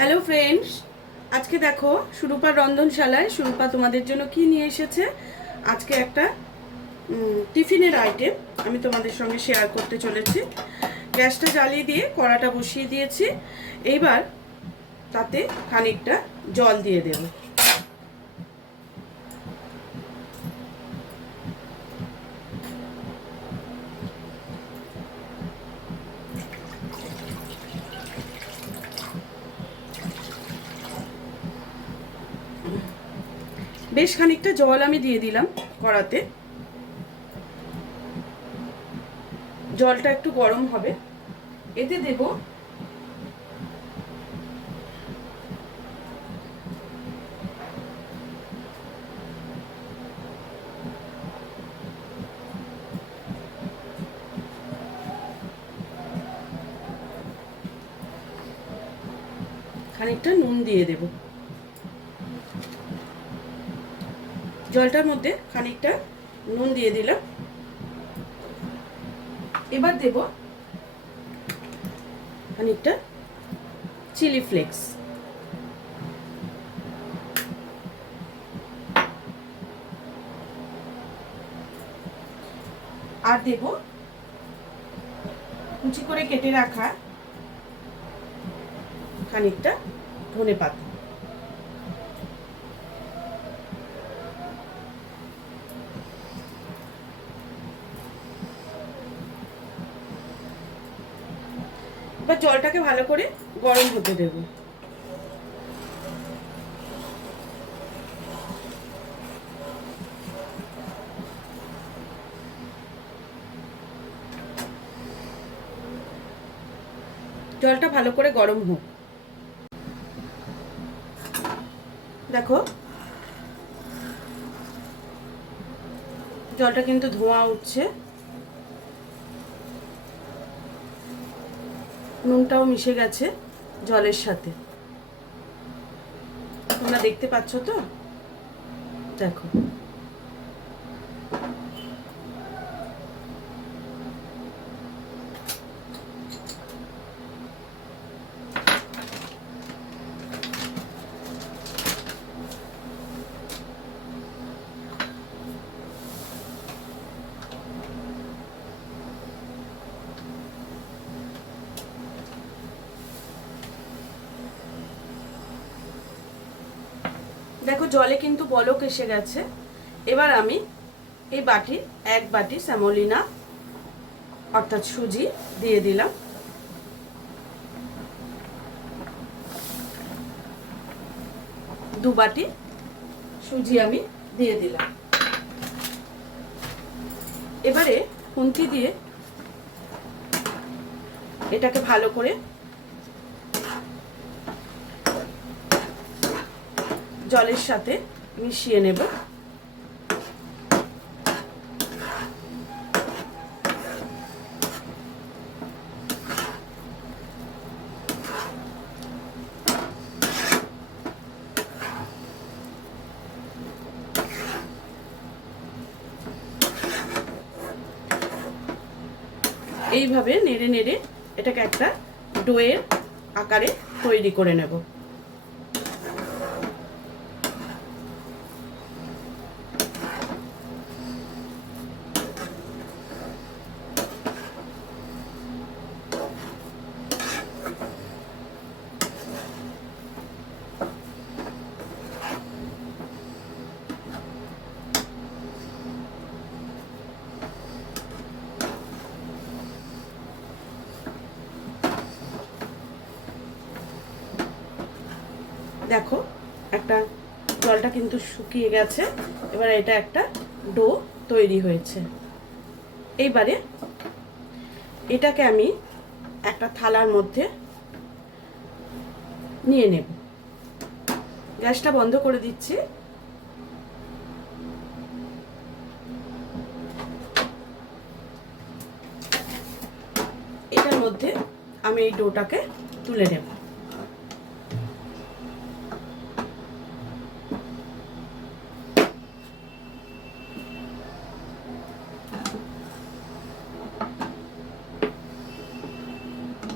Hello friends, আজকে দেখো সুরূপার রন্ধনশালায় সুরূপা তোমাদের জন্য কি নিয়ে এসেছে। আজকে একটা টিফিনের আইটেম আমি তোমাদের সঙ্গে শেয়ার করতে চলেছি। গ্যাসটা জ্বালিয়ে দিয়ে কড়াটা বসিয়ে দিয়েছি। এইবার তাতে খানিকটা জল দিয়ে দেব। বেশ খানিকটা জল আমি দিয়ে দিলাম কড়াতে। জলটা একটু গরম হবে, এতে দেব খানিকটা নুন দিয়ে দেব। জলটার মধ্যে খানিকটা নুন দিয়ে দিলাম। এবার দেব খানিকটা চিলি ফ্লেক্স। আর দেব কুচি করে কেটে রাখা খানিকটা ধনেপাতা। এবার জলটাকে ভালো করে গরম হতে দেব। জলটা ভালো করে গরম হোক। দেখো জলটা কিন্তু ধোঁয়া উঠছে, নুনটাও মিশে গেছে জলের সাথে। তোমরা দেখতে পাচ্ছ তো? দেখো দেখো জলে কিন্তু বলক এসে গেছে। এবার আমি এই বাটি এক বাটি সেমোলিনা অর্থাৎ সুজি দিয়ে দিলাম। দু বাটি সুজি আমি দিয়ে দিলাম। এবারে খুন্তি দিয়ে এটাকে ভালো করে জলের সাথে মিশিয়ে নেব। এইভাবে নেড়ে নেড়ে এটাকে একটা ডোয়ের আকারে তৈরি করে নেব। দেখো একটা জলটা কিন্তু শুকিয়ে গেছে। এবার এটা একটা ডো তৈরি হয়েছে। এইবারে এটাকে আমি একটা থালার মধ্যে নিয়ে নেব। গ্যাসটা বন্ধ করে দিচ্ছি। এটার মধ্যে আমি এই ডোটাকে তুলে নেব।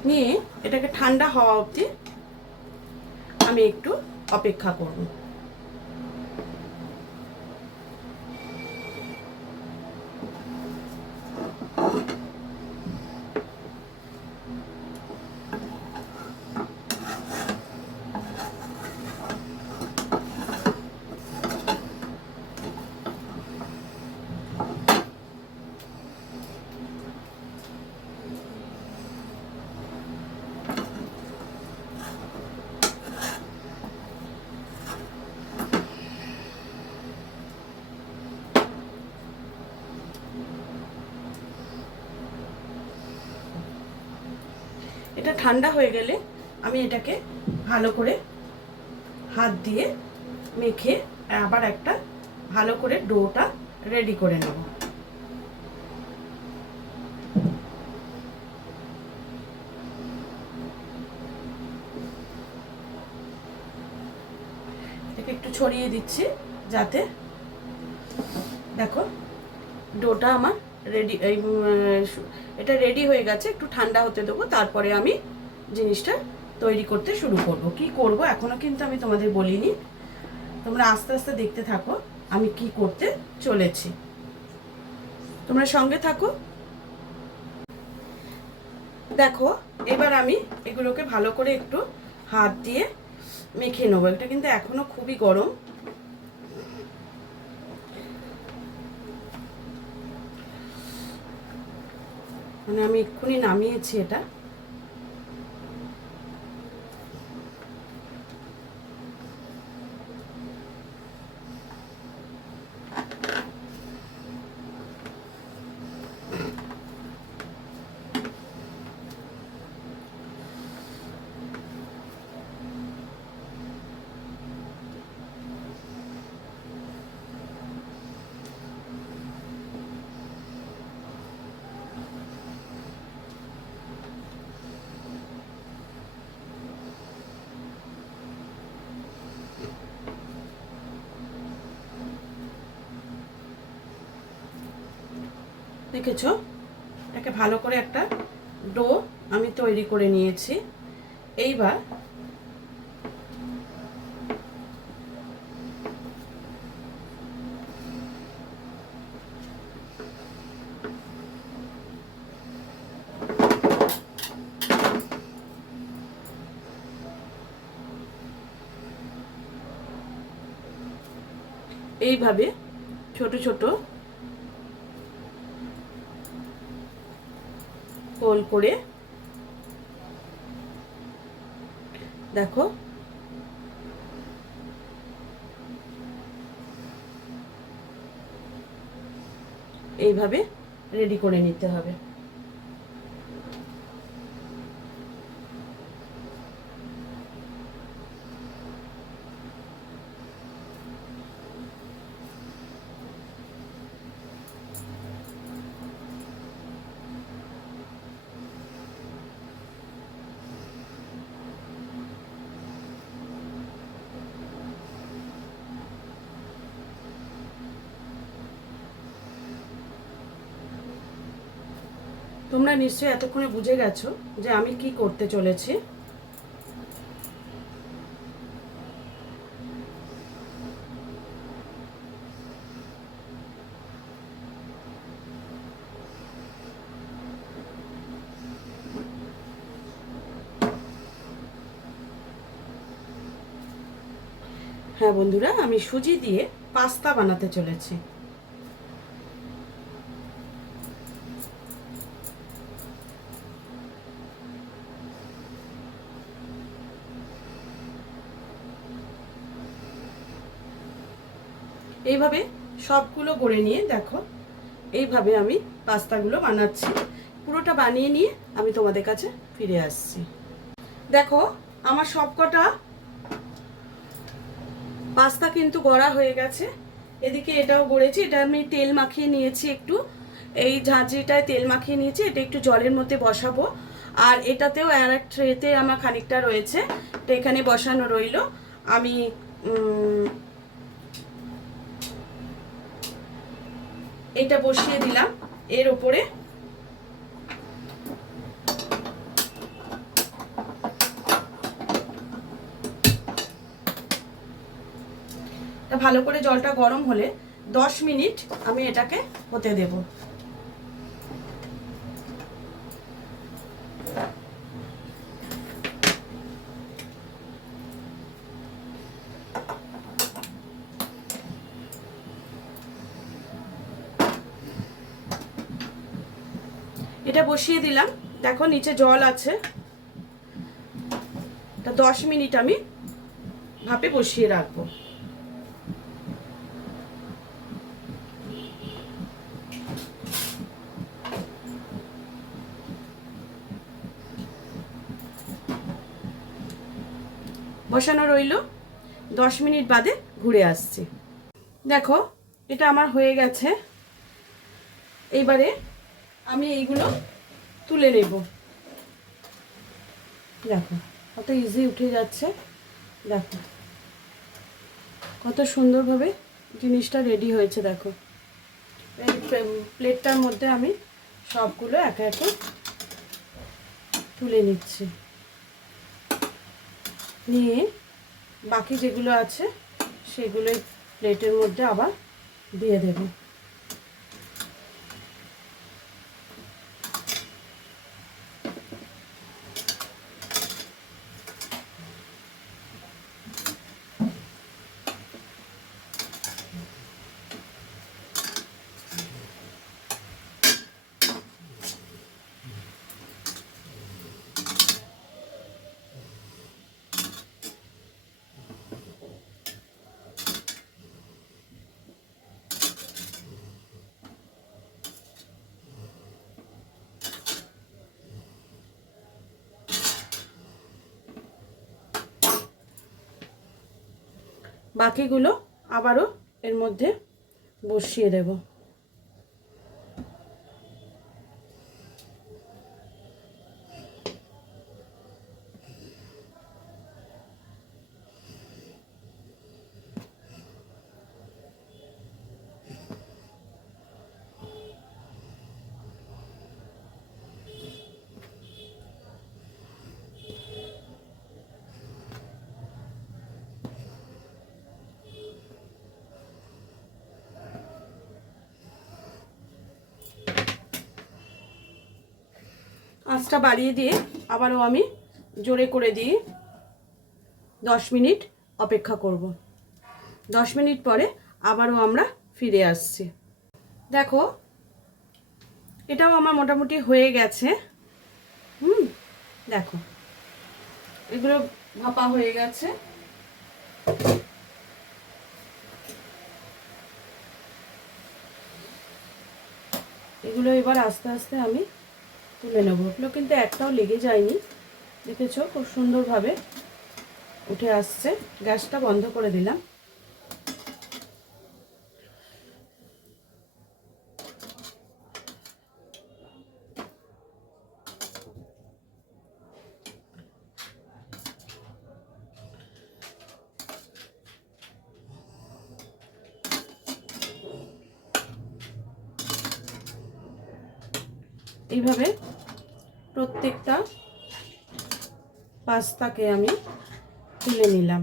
নিয়ে এটাকে ঠান্ডা হওয়া অবধি আমি একটু অপেক্ষা করব। এটা ঠান্ডা হয়ে গেলে আমি এটাকে ভালো করে হাত দিয়ে মেখে আবার একটা ভালো করে ডোটা রেডি করে নেব। এটাকে একটু ছড়িয়ে দিচ্ছি যাতে দেখো ডোটা আমার রেডি, এটা রেডি হয়ে গেছে। একটু ঠান্ডা হতে দেবো, তারপরে আমি জিনিসটা তৈরি করতে শুরু করব। কি করব এখনো কিন্তু আমি তোমাদের বলিনি, তোমরা আস্তে আস্তে দেখতে থাকো আমি কি করতে চলেছি, তোমরা সঙ্গে থাকো। দেখো এবার আমি এগুলোকে ভালো করে একটু হাত দিয়ে মেখে নেবো। এটা কিন্তু এখনো খুবই গরম। মানে আমি এক্ষুনি নামিয়েছি এটা। দেখেছো এটাকে ভালো করে একটা ডো আমি তৈরি করে নিয়েছি। এইবার এইভাবে ছোট ছোট গোল করে দেখো এইভাবে রেডি করে নিতে হবে। তোমরা নিশ্চয়ই এতক্ষণে বুঝে গেছো যে আমি কি করতে চলেছি। হ্যাঁ বন্ধুরা, আমি সুজি দিয়ে পাস্তা বানাতে চলেছি। এইভাবে সবগুলো গড়ে নিয়ে দেখো এইভাবে আমি পাস্তাগুলো বানাচ্ছি। পুরোটা বানিয়ে নিয়ে আমি তোমাদের কাছে ফিরে আসছি। দেখো আমার সবকটা পাস্তা কিন্তু গড়া হয়ে গেছে। এদিকে এটাও গড়েছি, এটা আমি তেল মাখিয়ে নিয়েছি একটু, এই ঝাঁঝরিটায় তেল মাখিয়ে নিয়েছি। এটা একটু জলের মধ্যে বসাবো, আর এটাতেও আর এক ট্রেতে আমার খানিকটা রয়েছে, এটা এখানে বসানো রইল। আমি এটা বসিয়ে দিলাম এর উপরে। ভালো করে জলটা গরম হলে 10 মিনিট আমি এটাকে হতে দেব। এটা বসিয়ে দিলাম, দেখো নিচে জল আছে। এটা 10 মিনিট আমি ভাপে বসিয়ে রাখবো। বসানো রইল, 10 মিনিট বাদে ঘুরে আসছি। দেখো এটা আমার হয়ে গেছে। এইবারে আমি এইগুলো তুলে নেব। দেখো কত ইজি উঠে যাচ্ছে, দেখো কত সুন্দরভাবে জিনিসটা রেডি হয়েছে। দেখো এই প্লেটটার মধ্যে আমি সবগুলো একে একে তুলে নিচ্ছি, নিয়ে বাকি যেগুলো আছে সেগুলোই প্লেটের মধ্যে আবার দিয়ে দেব। বাকিগুলো আবারও এর মধ্যে বসিয়ে দেব। আঁচটা বাড়িয়ে দিয়ে আবারও আমি জোরে করে দিয়ে 10 মিনিট অপেক্ষা করব। 10 মিনিট পরে আবারও আমরা ফিরে আসছি। দেখো এটাও আমার মোটামুটি হয়ে গেছে। দেখো এগুলো ভাপা হয়ে গেছে। এগুলো এবার আস্তে আস্তে আমি তুলে নেব। ওগুলো কিন্তু একটাও লেগে যায়নি, দেখেছো খুব সুন্দরভাবে উঠে আসছে। গ্যাসটা বন্ধ করে দিলাম। এইভাবে প্রত্যেকটা পাস্তাকে আমি তুলে নিলাম।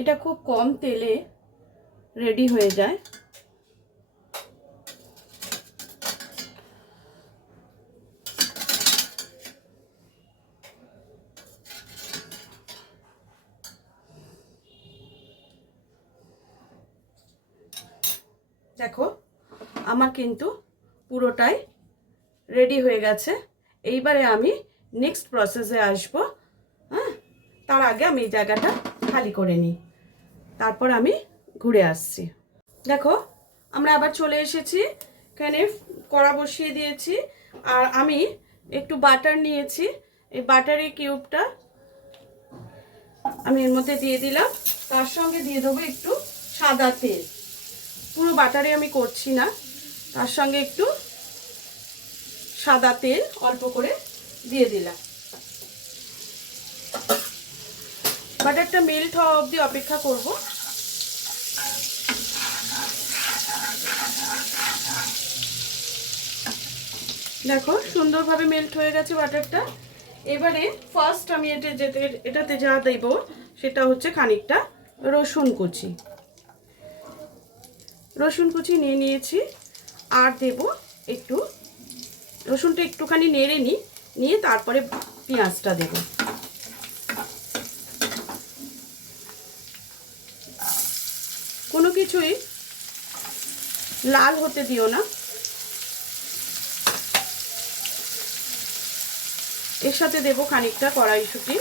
এটা খুব কম তেলে রেডি হয়ে যায়। দেখো আমার কিন্তু পুরোটাই রেডি হয়ে গেছে। এইবারে আমি নেক্সট প্রসেসে আসব। হ্যাঁ, তার আগে আমি এই জায়গাটা খালি করে নিই, তারপর আমি ঘুরে আসছি। দেখো আমরা আবার চলে এসেছি। এখানে কড়া বসিয়ে দিয়েছি, আর আমি একটু বাটার নিয়েছি। এই বাটারের কিউবটা আমি এর মধ্যে দিয়ে দিলাম। তার সঙ্গে দিয়ে দেবো একটু সাদা তেল। পুরো বাটারে আমি করছি না, তার সঙ্গে একটু সাদা তেল অল্প করে দিয়ে দিলাম। বাটারটা মেল্ট হওয়া অবধি অপেক্ষা করব। দেখো সুন্দরভাবে মেল্ট হয়ে গেছে বাটারটা। এবারে ফার্স্ট আমি এটাতে যা দেব সেটা হচ্ছে খানিকটা রসুন কুচি। রসুন কুচি নিয়ে নিয়েছি। আর দেব একটু, রসুনটা একটুখানি নেড়ে নিয়ে তারপরে পেঁয়াজটা দেব। কোনো কিছুই লাল হতে দিও না। এর সাথে দেব খানিকটা কড়াইশুঁটি,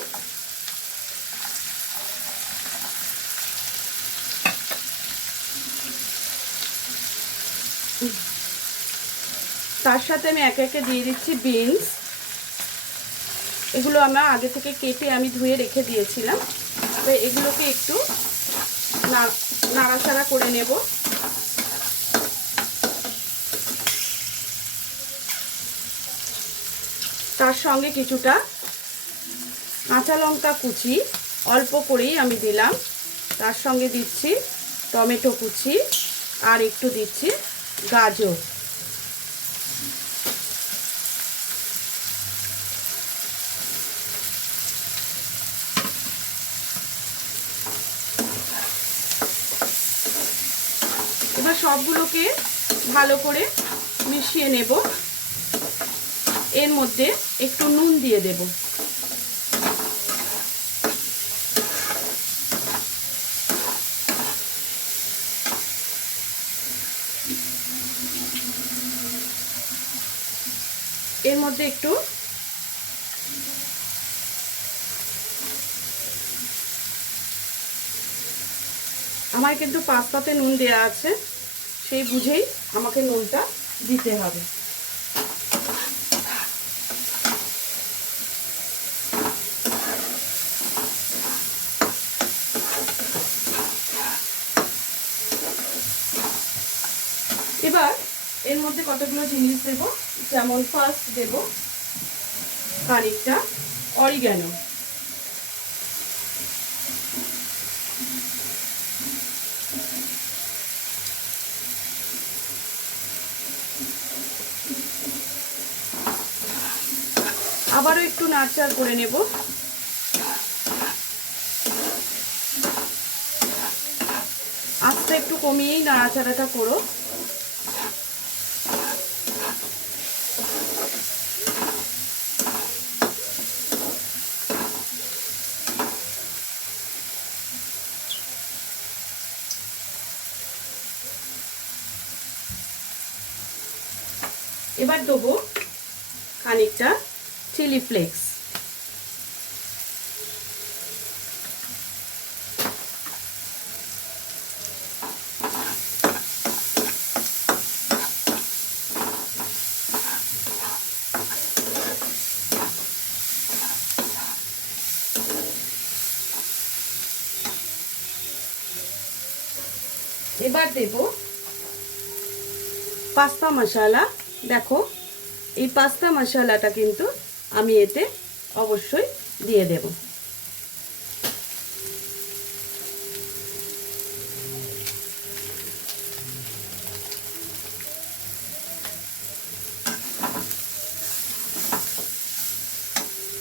তার সাথে আমি একে একে দিয়ে দিচ্ছি বিনস। এগুলো আমরা আগে থেকে কেটে আমি ধুয়ে রেখে দিয়েছিলাম। তো এগুলোকে একটু নাড়াচাড়া করে নেব। তার সঙ্গে কিছুটা কাঁচা লঙ্কা কুচি অল্প করেই আমি দিলাম। তার সঙ্গে দিচ্ছি টমেটো কুচি আর একটু দিচ্ছি গাজর। এবার সবগুলোকে ভালো করে মিশিয়ে নেব। এর মধ্যে একটু নুন দিয়ে দেব। এর মধ্যে একটু আমার কিন্তু পাস্তাতে নুন দেওয়া আছে, সেই বুঝেই আমাকে নুনটা দিতে হবে। এবার এর মধ্যে কতগুলো জিনিস দেব, যেমন ফার্স্ট দেব খানিকটা অরিগ্যানো। আবারও একটু নাড়াচাড়া করে নেব। আস্তে একটু কমিয়েই নাড়াচাড়াটা করো। এবার দেবো খানিকটা চিলি ফ্লেক্স। এবার দেব পাস্তা মশলা। দেখো এই পাস্তা মশলাটা কিন্তু আমি এতে অবশ্যই দিয়ে দেব।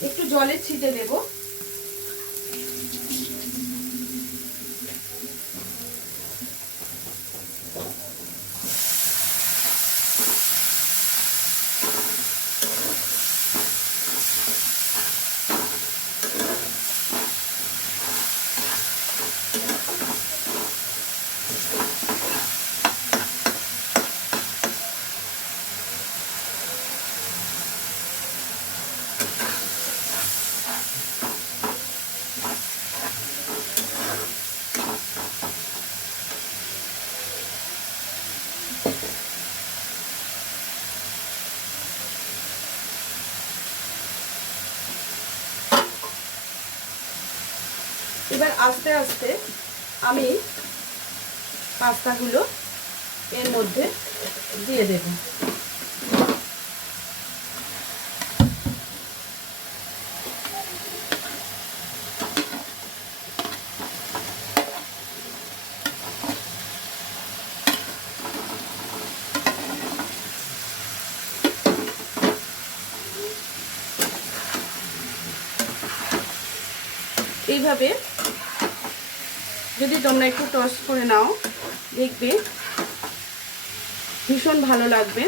একটু জলের ছিটে দেব। এবার আস্তে আস্তে আমি পাস্তাগুলো এর মধ্যে দিয়ে দেব। এইভাবে যদি তোমরা একটু টস করে নাও, দেখবে ভীষণ ভালো লাগবে।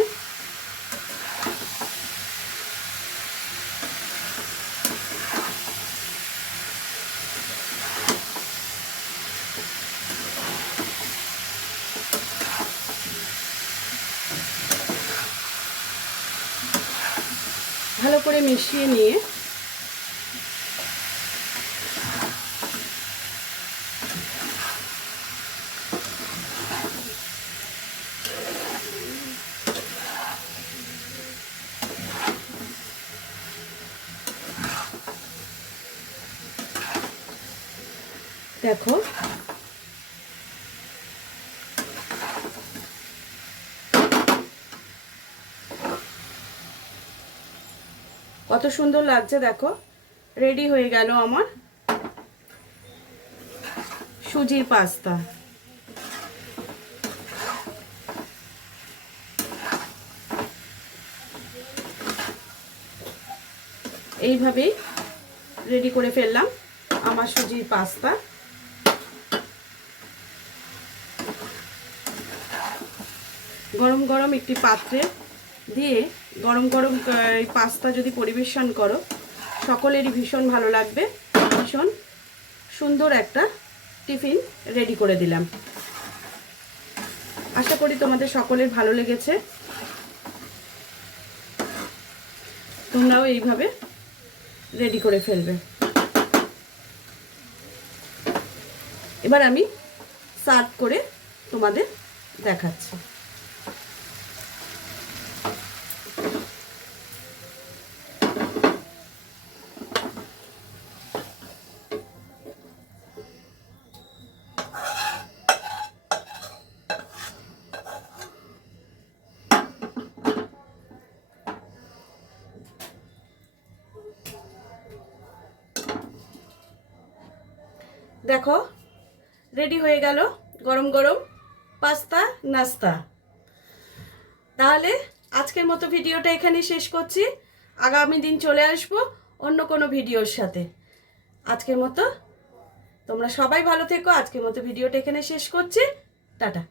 ভালো করে মিশিয়ে নিয়ে দেখো কত সুন্দর লাগছে। দেখো রেডি হয়ে গেল আমার সুজির পাস্তা। এইভাবেই রেডি করে ফেললাম আমার সুজির পাস্তা। গরম গরম একটি পাত্রে দিয়ে গরম গরম এই পাস্তা যদি পরিবেশন করো, সকলেরই ভীষণ ভালো লাগবে। ভীষণ সুন্দর একটা টিফিন রেডি করে দিলাম। আশা করি তোমাদের সকলের ভালো লেগেছে। তোমরাও এইভাবে রেডি করে ফেলবে। এবার আমি সার্ভ করে তোমাদের দেখাচ্ছি। দেখো রেডি হয়ে গেল গরম গরম পাস্তা নাস্তা। তাহলে আজকের মতো ভিডিওটা এখানেই শেষ করছি। আগামী দিন চলে আসবো অন্য কোনো ভিডিওর সাথে। আজকের মতো তোমরা সবাই ভালো থেকো। আজকের মতো ভিডিওটা এখানে শেষ করছি। টাটা।